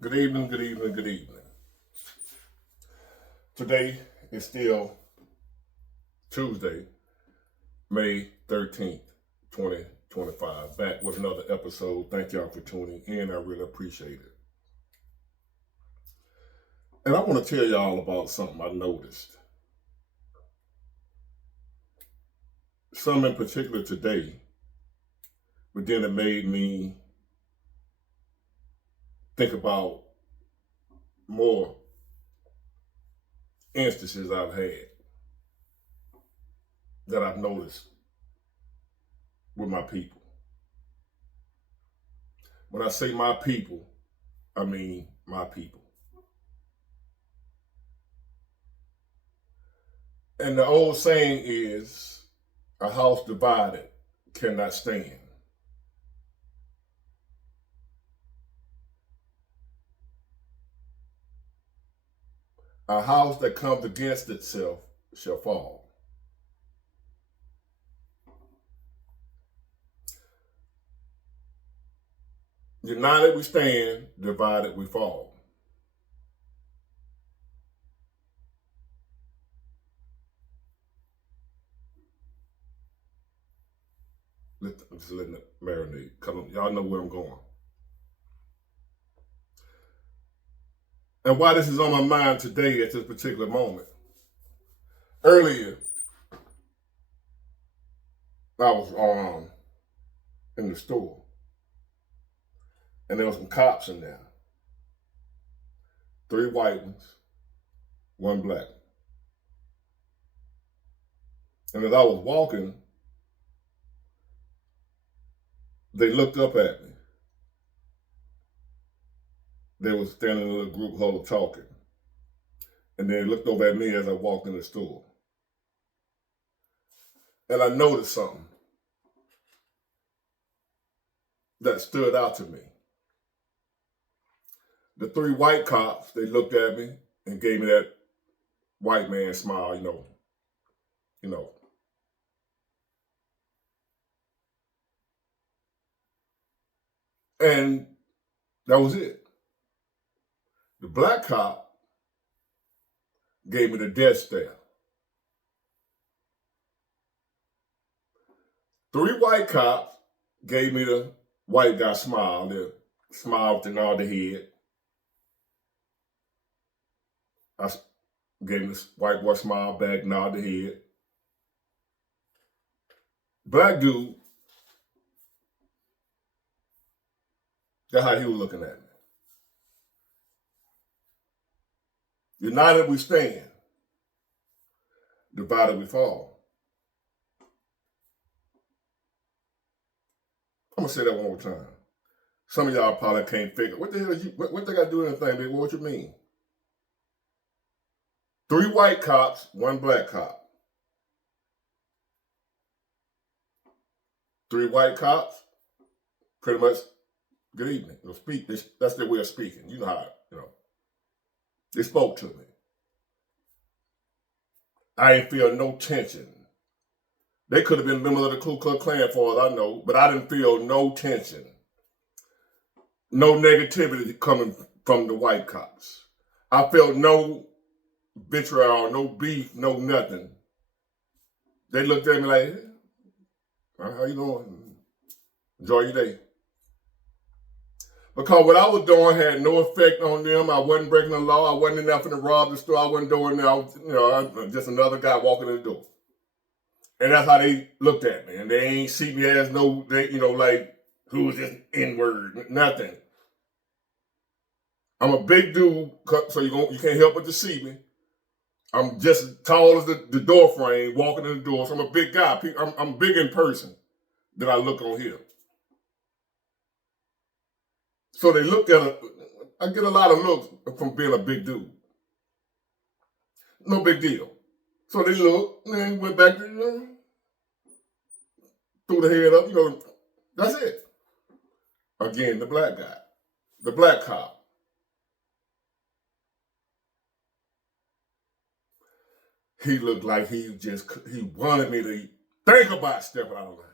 Good evening, good evening, good evening. Today is still Tuesday, May 13th, 2025. Back with another episode. Thank y'all for tuning in. I really appreciate it. And I want to tell y'all about something I noticed. Some in particular today, but then it made me think about more instances I've had that I've noticed with my people. When I say my people, I mean my people. And the old saying is, a house divided cannot stand. A house that comes against itself shall fall. United we stand, divided we fall. I'm just letting it marinate. Y'all know where I'm going. And why this is on my mind today at this particular moment. Earlier, I was in the store, and there was some cops in there. 3 white ones, 1 black. And as I was walking, they looked up at me. They were standing in a little group huddle talking. And they looked over at me as I walked in the store. And I noticed something that stood out to me. The 3 white cops, they looked at me and gave me that white man smile, you know. And that was it. The black cop gave me the death stare. 3 white cops gave me the white guy smile, the smile with the nod of the head. I gave him this white boy smile back, nod the head. Black dude, that's how he was looking at me. United we stand, divided we fall. I'm gonna say that one more time. Some of y'all probably can't figure what the hell is what they got to do with anything, baby? What you mean? 3 white cops, 1 black cop. 3 white cops, pretty much, good evening. They'll speak. That's their way of speaking. You know how, they spoke to me. I didn't feel no tension. They could have been members of the Ku Klux Klan for all I know, but I didn't feel no tension. No negativity coming from the white cops. I felt no vitriol, no beef, no nothing. They looked at me like, hey, how you doing? Enjoy your day. Because what I was doing had no effect on them. I wasn't breaking the law. I wasn't enough to rob the store. I wasn't doing that. I'm just another guy walking in the door. And that's how they looked at me. And they ain't see me as like, who was this N-word, nothing. I'm a big dude, so you can't help but to see me. I'm just as tall as the door frame, walking in the door. So I'm a big guy. I'm big in person than I look on here. So they looked at it. I get a lot of looks from being a big dude. No big deal. So they looked and then went back to, threw the head up, that's it. Again, the black guy, the black cop. He looked like he wanted me to think about stepping out of line.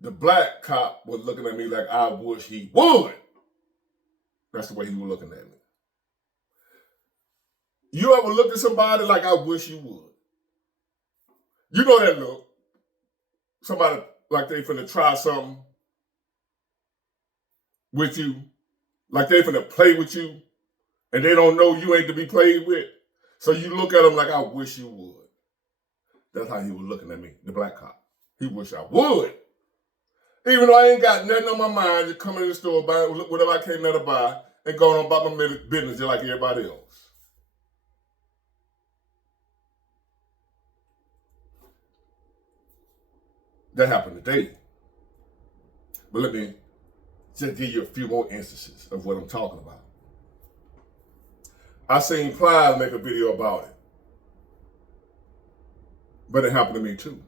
The black cop was looking at me like I wish he would. That's the way he was looking at me. You ever look at somebody like I wish you would? You know that look. Somebody like they finna try something with you, like they finna play with you, and they don't know you ain't to be played with. So you look at them like I wish you would. That's how he was looking at me, the black cop. He wish I would. Even though I ain't got nothing on my mind, just come in the store, buy whatever I came there to buy, and go on about my business just like everybody else. That happened today. But let me just give you a few more instances of what I'm talking about. I seen Plies make a video about it. But it happened to me too.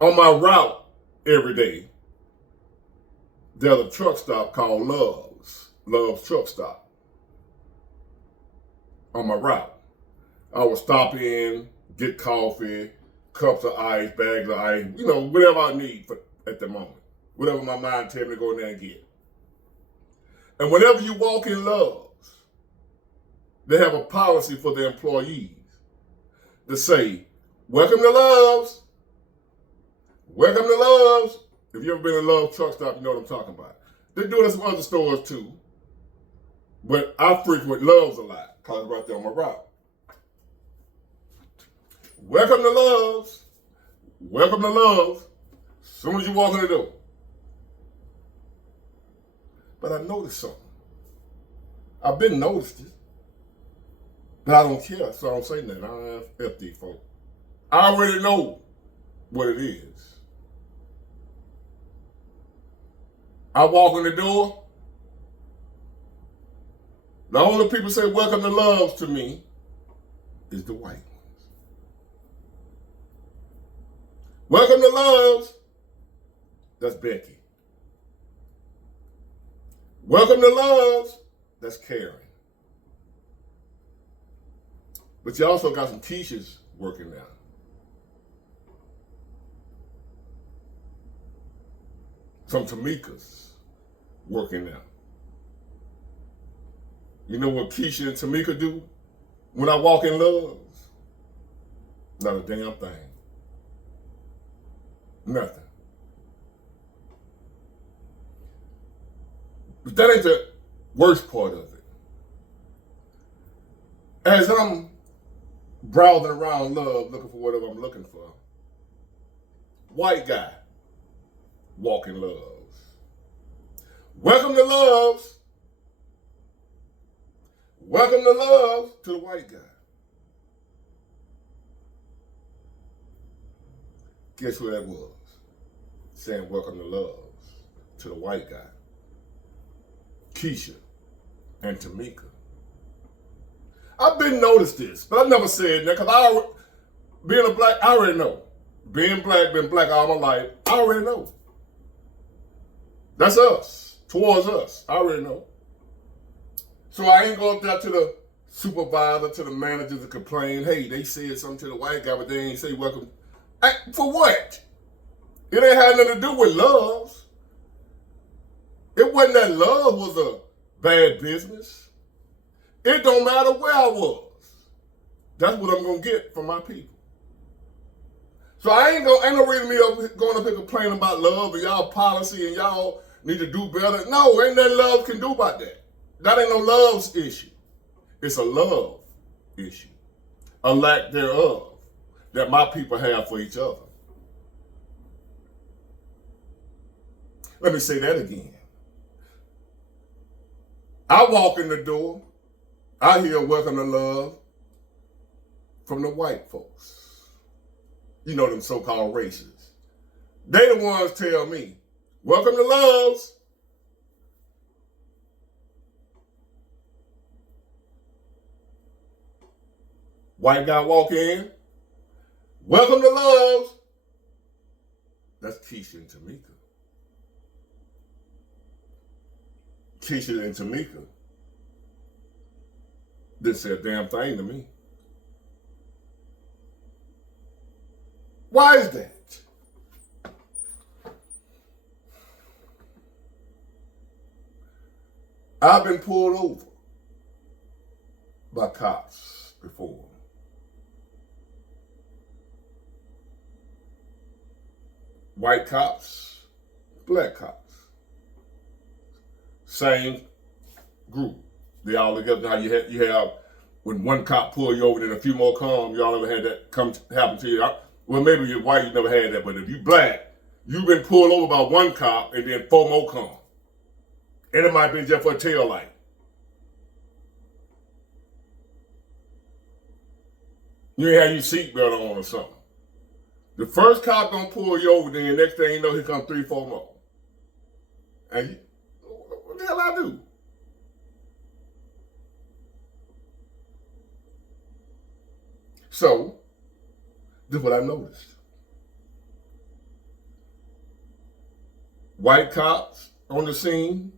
On my route every day, there's a truck stop called Love's Truck Stop. On my route, I would stop in, get coffee, cups of ice, bags of ice, whatever I need at the moment. Whatever my mind tells me to go in there and get. And whenever you walk in Love's, they have a policy for the employees to say, welcome to Love's. Welcome to Love's. If you ever been in Love's Truck Stop, you know what I'm talking about. They do it at some other stores too. But I frequent Love's a lot because it's right there on my route. Welcome to Love's. Welcome to Love's. As soon as you walk in the door. But I noticed something. I've been noticed it. But I don't care, so I don't say nothing. I don't have FD folk. I already know what it is. I walk in the door. The only people say welcome to Love's to me is the white ones. Welcome to Love's. That's Becky. Welcome to Love's. That's Karen. But you also got some Keishas working now. Some Tamikas working now. You know what Keisha and Tamika do when I walk in Love's? Not a damn thing. Nothing. But that ain't the worst part of it. As I'm browsing around Love looking for whatever I'm looking for, white guy walking Love's. Welcome to Love's. Welcome to Love's to the white guy. Guess who that was? Saying welcome to Love's to the white guy. Keisha and Tamika. I've been noticed this, but I never said that because being a black, I already know. Being black, been black all my life, I already know. That's us, towards us, I already know. So I ain't going up there to the supervisor, to the manager to complain, hey, they said something to the white guy, but they ain't say welcome. For what? It ain't had nothing to do with love. It wasn't that Love was a bad business. It don't matter where I was. That's what I'm going to get from my people. So ain't no reason me going up here complaining about Love and y'all policy and y'all need to do better. No, ain't nothing Love can do about that. That ain't no Love's issue. It's a love issue. A lack thereof that my people have for each other. Let me say that again. I walk in the door, I hear welcome to Love from the white folks. You know, them so-called racists. They the ones tell me, welcome to Love's. White guy walk in, welcome to Love's. That's Keisha and Tamika. Keisha and Tamika didn't say a damn thing to me. Why is that? I've been pulled over by cops before. White cops, black cops. Same group. They all together. How you have when one cop pull you over, then a few more come. Y'all ever had that happen to you? Well, maybe you're white, you never had that, but if you black, you've been pulled over by one cop and then 4 more come. And it might be just for a tail light. You ain't have your seatbelt on or something. The first cop gonna pull you over, then the next thing you know, here come 3, 4 more. And what the hell I do? So, this is what I noticed. White cops on the scene,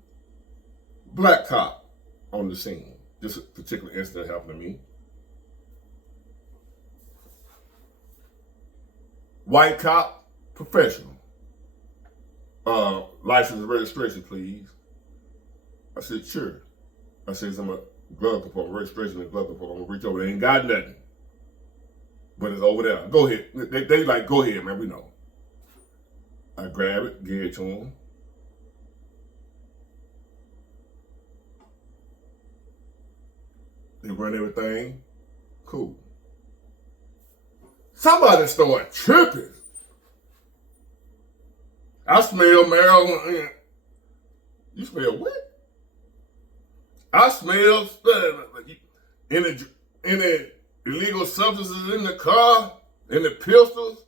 black cop on the scene. This particular incident happened to me. White cop, professional. License and registration, please. I said, sure. I said, I'm a glove compartment, registration and glove compartment. I'm gonna reach over. They ain't got nothing. But it's over there. Go ahead. They like, go ahead, man, we know. I grab it, give it to him. They run everything. Cool. Somebody started tripping. I smell marijuana. You smell what? I smell any illegal substances in the car, in the pistols.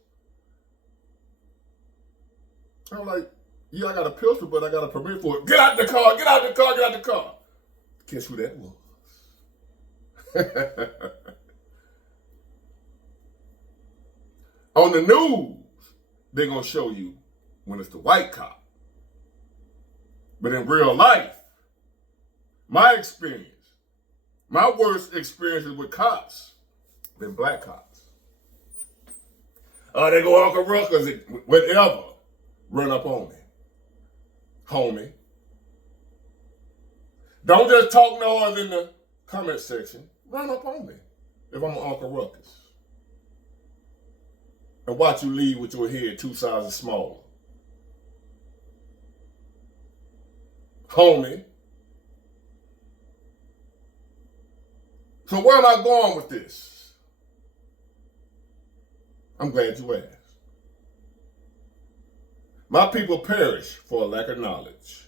I'm like, yeah, I got a pistol, but I got a permit for it. Get out the car, get out the car, get out the car. Guess who that was? On the news, they're going to show you when it's the white cop. But in real life, my experience, my worst experiences with cops, been black cops. They go Uncle Ruckus, whatever, run up on me. Homie. Don't just talk noise in the comment section. Run up on me if I'm an Uncle Ruckus. And watch you leave with your head 2 sizes smaller. Homie. So where am I going with this? I'm glad you asked. My people perish for a lack of knowledge.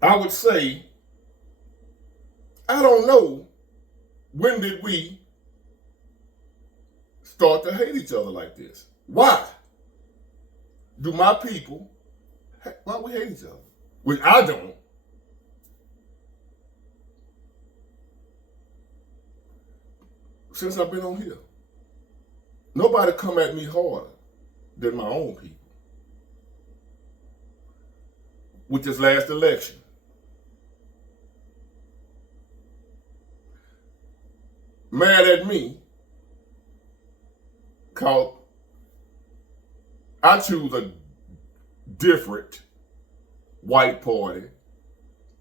I would say, I don't know, when did we start to hate each other like this? Why do my people, why we hate each other? Which I don't. Since I've been on here. Nobody come at me harder than my own people. With this last election. Mad at me, cause I choose a different white party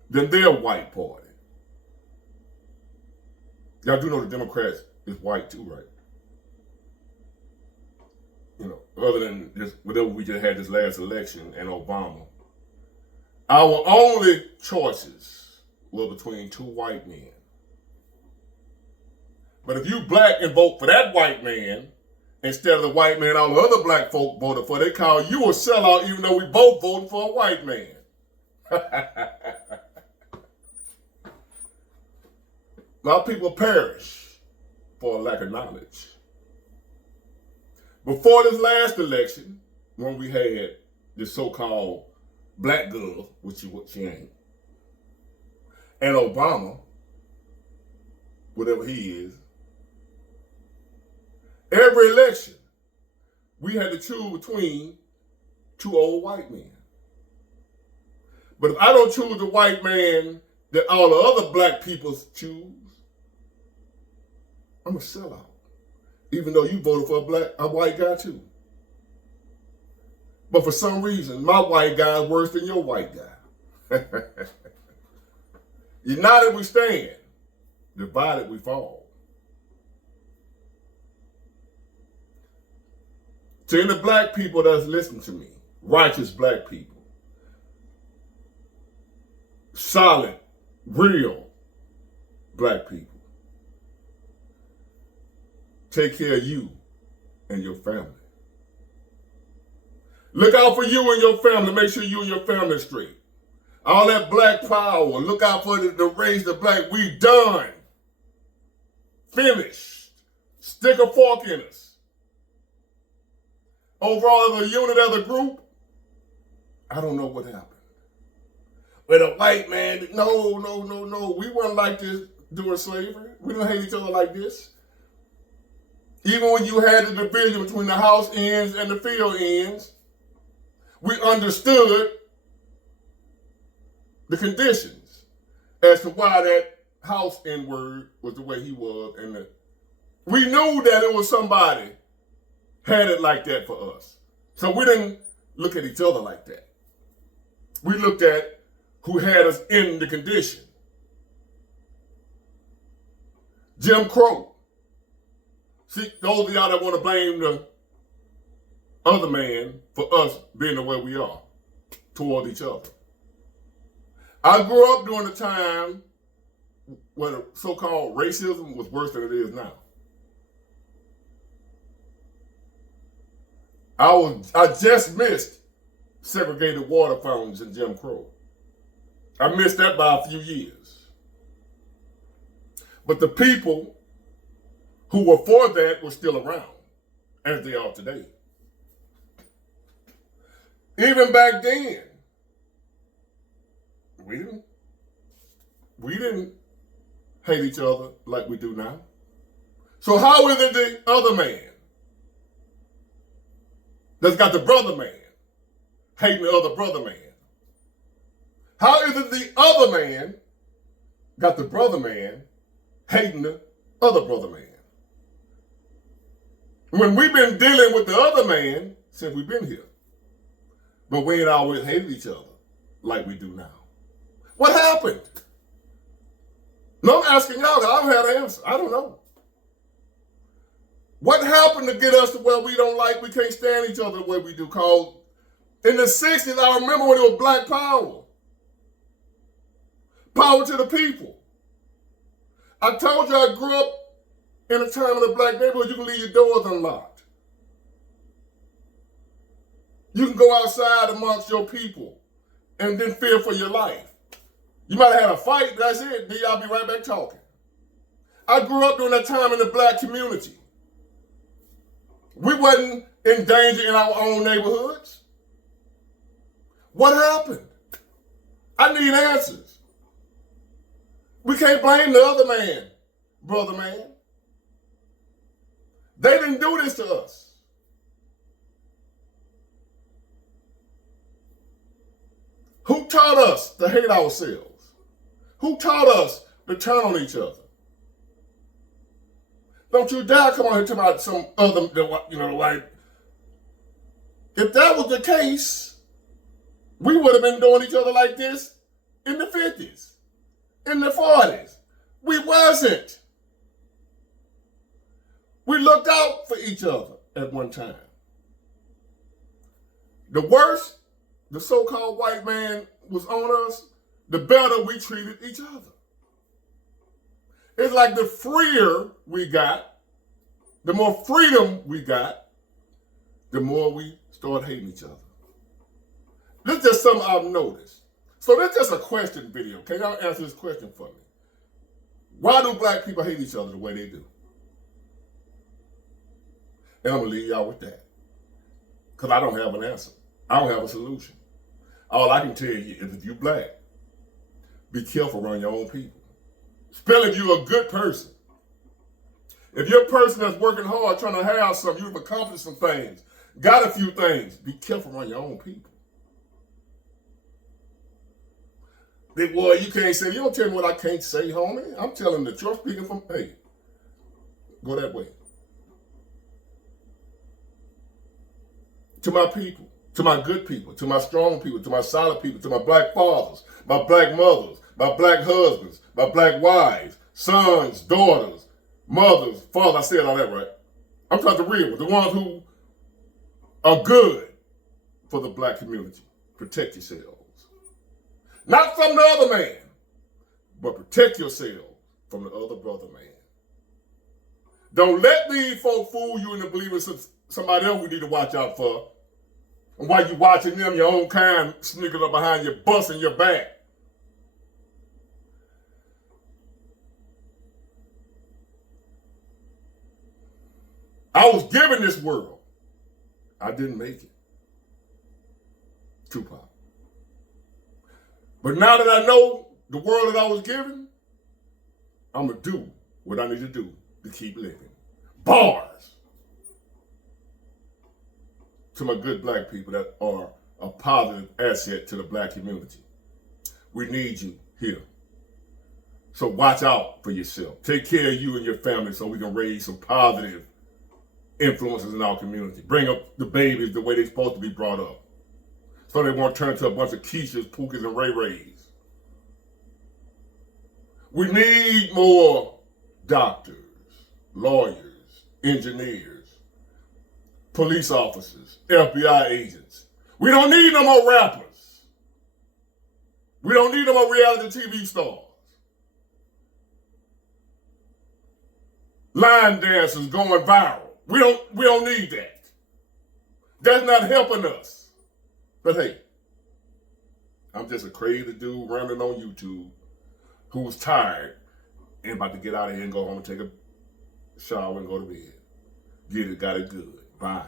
than their white party. Y'all do know the Democrats is white too, right? You know, other than just whatever we just had this last election and Obama, our only choices were between 2 white men. But if you black and vote for that white man, instead of the white man all the other black folk voted for, they call you a sellout even though we both voted for a white man. My people perish for a lack of knowledge. Before this last election, when we had this so-called black girl, which she ain't, and Obama, whatever he is, every election, we had to choose between 2 old white men. But if I don't choose the white man that all the other black people choose, I'm a sellout. Even though you voted for a white guy too. But for some reason, my white guy is worse than your white guy. United we stand, divided we fall. To any black people that's listening to me, righteous black people, solid, real black people, take care of you and your family. Look out for you and your family. Make sure you and your family are straight. All that black power, look out for the raise the black. We done. Finished. Stick a fork in us. Overall, as a unit, as a group, I don't know what happened. With a white man, no. We weren't like this during slavery. We didn't hate each other like this. Even when you had the division between the house ends and the field ends, we understood the conditions as to why that house N-word was the way he was. And we knew that it was somebody had it like that for us. So we didn't look at each other like that. We looked at who had us in the condition. Jim Crow. See, those of y'all that want to blame the other man for us being the way we are toward each other. I grew up during the time when so-called racism was worse than it is now. I just missed segregated water fountains in Jim Crow. I missed that by a few years. But the people who were for that were still around, as they are today. Even back then, we didn't hate each other like we do now. So how is it the other man that's got the brother man hating the other brother man? How is it the other man got the brother man hating the other brother man? When we've been dealing with the other man since we've been here. But we ain't always hated each other like we do now. What happened? No, I'm asking y'all, I don't have an answer. I don't know. What happened to get us to where we can't stand each other the way we do? Cause in the 60s, I remember when it was black power. Power to the people. I told you I grew up in a time in a black neighborhood, you can leave your doors unlocked. You can go outside amongst your people and then fear for your life. You might have had a fight, that's it, then y'all be right back talking. I grew up during that time in the black community. We wasn't in danger in our own neighborhoods. What happened? I need answers. We can't blame the other man, brother man. They didn't do this to us. Who taught us to hate ourselves? Who taught us to turn on each other? Don't you dare come on here talking about some other, like, if that was the case, we would have been doing each other like this in the 50s, in the 40s. We wasn't. We looked out for each other at one time. The worse the so-called white man was on us, the better we treated each other. It's like the freer we got, the more freedom we got, the more we start hating each other. This is just something I've noticed. So that's just a question video. Can y'all answer this question for me? Why do black people hate each other the way they do? And I'm going to leave y'all with that. Because I don't have an answer. I don't have a solution. All I can tell you is if you're black, be careful around your own people. Especially if you're a good person. If you're a person that's working hard, trying to have something, you've accomplished some things, got a few things, be careful around your own people. Big boy, you can't say, you don't tell me what I can't say, homie. I'm telling the truth, speaking from, hey, go that way. To my people, To my good people, to my strong people, to my solid people, to my black fathers, my black mothers, my black husbands, my black wives, sons, daughters, mothers, fathers. I said all that right. I'm talking the real ones, the ones who are good for the black community. Protect yourselves. Not from the other man, but protect yourselves from the other brother man. Don't let these folk fool you into believing somebody else we need to watch out for. And while you watching them, your own kind sneaking up behind you, busting your back. I was given this world. I didn't make it. Tupac. But now that I know the world that I was given, I'm going to do what I need to do to keep living. Bars. To my good black people that are a positive asset to the black community. We need you here. So watch out for yourself. Take care of you and your family so we can raise some positive influences in our community. Bring up the babies the way they're supposed to be brought up. So they won't turn to a bunch of Keishas, Pookies, and Ray Rays. We need more doctors, lawyers, engineers, police officers, FBI agents. We don't need no more rappers. We don't need no more reality TV stars. Line dancers going viral. We don't need that. That's not helping us. But hey, I'm just a crazy dude running on YouTube who's tired and about to get out of here and go home and take a shower and go to bed. Get it, got it good. Bye.